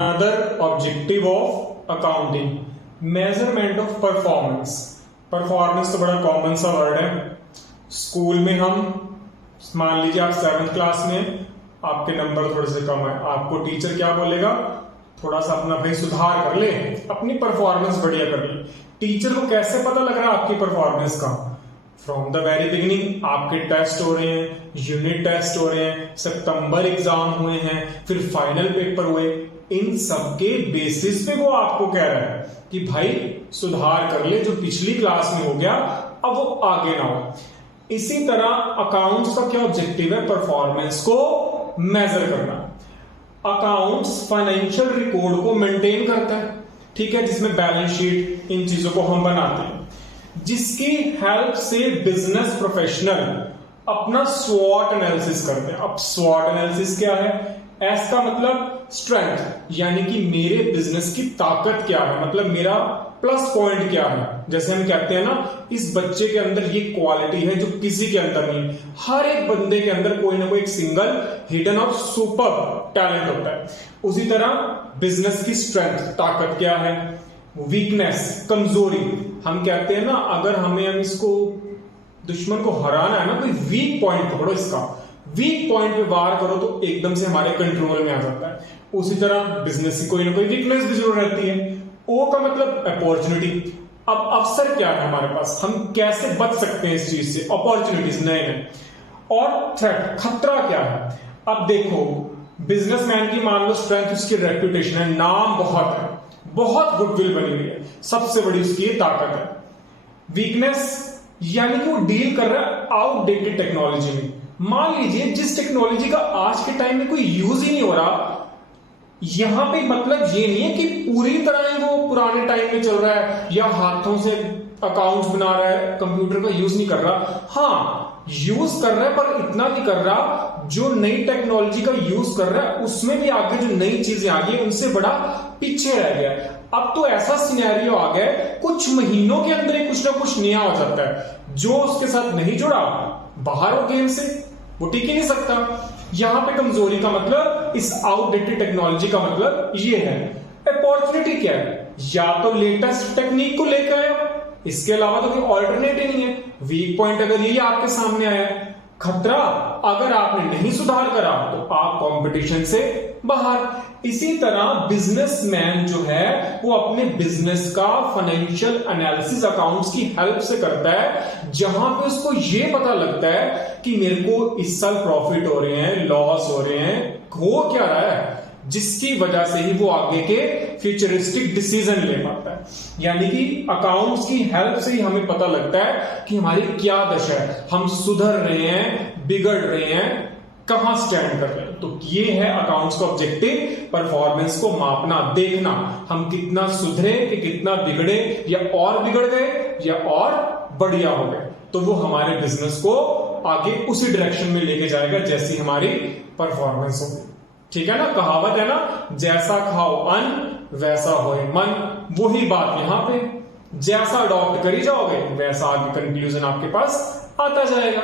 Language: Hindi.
Another objective of accounting, measurement of performance। Performance तो बड़ा कॉमन सा वर्ड है। स्कूल में हम मान लीजिए आप 7th क्लास में, आपके नंबर थोड़े से कम है, आपको टीचर क्या बोलेगा, थोड़ा सा अपना भाई सुधार कर ले, अपनी परफॉर्मेंस बढ़िया कर ले। टीचर को कैसे पता लग रहा है आपकी परफॉर्मेंस का? फ्रॉम द वेरी बिगिनिंग आपके टेस्ट हो रहे हैं, यूनिट टेस्ट हो रहे हैं, सितंबर एग्जाम हुए हैं, फिर फाइनल पेपर हुए, इन सबके बेसिस पे वो आपको कह रहा है कि भाई सुधार कर ले, जो पिछली क्लास में हो गया अब वो आगे ना हो। इसी तरह अकाउंट्स का क्या ऑब्जेक्टिव है? परफॉर्मेंस को मेजर करना। अकाउंट्स फाइनेंशियल रिकॉर्ड को मेंटेन करता है, ठीक है, जिसमें बैलेंस शीट, इन चीजों को हम बनाते हैं, जिसकी हेल्प से बिजनेस प्रोफेशनल अपना स्वॉट एनालिसिस करते हैं। अब स्वॉट एनालिसिस क्या है? एस का मतलब स्ट्रेंथ, यानी कि मेरे बिजनेस की ताकत क्या है, मतलब मेरा प्लस पॉइंट क्या है। जैसे हम कहते हैं ना, इस बच्चे के अंदर ये क्वालिटी है जो किसी के अंदर नहीं। हर एक बंदे के अंदर कोई ना कोई एक सिंगल हिडन और सुपर टैलेंट होता है। उसी तरह बिजनेस की स्ट्रेंथ, ताकत क्या है, वीकनेस, कमजोरी। हम कहते हैं ना, अगर हम इसको दुश्मन को हराना है ना, कोई वीक पॉइंट पकड़ो, इसका वीक पॉइंट पे वार करो तो एकदम से हमारे कंट्रोल में आ जाता है। उसी तरह बिजनेस की कोई ना कोई वीकनेस भी जरूर रहती है। ओ का मतलब अपॉर्चुनिटी। अब अवसर क्या है हमारे पास, हम कैसे बच सकते हैं इस चीज से, अपॉर्चुनिटीज नए नए। और थ्रेट, खतरा क्या है? अब देखो, बिजनेसमैन की मान लो स्ट्रेंथ उसकी रेप्यूटेशन है, नाम बहुत है, बहुत गुडविल बनी हुई है, सबसे बड़ी उसकी ताकत है। वीकनेस यानी कि वो डील कर रहा है आउटडेटेड टेक्नोलॉजी में। मान लीजिए जिस टेक्नोलॉजी का आज के टाइम में कोई यूज ही नहीं हो रहा, यहां पे मतलब ये नहीं है कि पूरी तरह वो पुराने टाइम में चल रहा है या हाथों से अकाउंट्स बना रहा है, कंप्यूटर का यूज नहीं कर रहा। हाँ, यूज कर रहा है पर इतना नहीं कर रहा, जो नई टेक्नोलॉजी का यूज कर रहा है उसमें भी आगे जो नई चीजें आ गई उनसे बड़ा पीछे रह गया। अब तो ऐसा सिनेरियो आ गया, कुछ महीनों के अंदर ही कुछ ना कुछ नया हो जाता है, जो उसके साथ नहीं जुड़ा बाहर हो गेम से, वो टिक ही नहीं सकता। यहां पे कमजोरी का मतलब, इस आउटडेटेड टेक्नोलॉजी का मतलब ये है। अपॉर्चुनिटी क्या है? या तो लेटेस्ट टेक्निक को लेकर आए, इसके अलावा तो कोई ऑल्टरनेट ही नहीं है। वीक पॉइंट अगर ये आपके सामने आया है। खतरा, अगर आपने नहीं सुधार करा तो आप कंपटीशन से बाहर। इसी तरह बिजनेसमैन जो है वो अपने बिजनेस का फाइनेंशियल एनालिसिस अकाउंट्स की हेल्प से करता है, जहां पे उसको ये पता लगता है कि मेरे को इस साल प्रॉफिट हो रहे हैं, लॉस हो रहे हैं, हो क्या रहा है, जिसकी वजह से ही वो आगे के फ्यूचरिस्टिक डिसीजन ले पाता है। यानी कि अकाउंट्स की हेल्प से ही हमें पता लगता है कि हमारी क्या दशा है, हम सुधर रहे हैं, बिगड़ रहे हैं, कहां स्टैंड कर रहे हैं। तो ये है अकाउंट्स का ऑब्जेक्टिव, परफॉर्मेंस को मापना, देखना हम कितना सुधरे कि कितना बिगड़े, या और बिगड़ गए या और बढ़िया हो गए। तो वो हमारे बिजनेस को आगे उसी डायरेक्शन में लेके जाएगा जैसी हमारी परफॉर्मेंस होगी। ठीक है ना, कहावत है ना, जैसा खाओ अन्न वैसा होए मन। वही बात यहां पे, जैसा अडॉप्ट करी जाओगे वैसा आगे कंक्लूजन आपके पास आता जाएगा।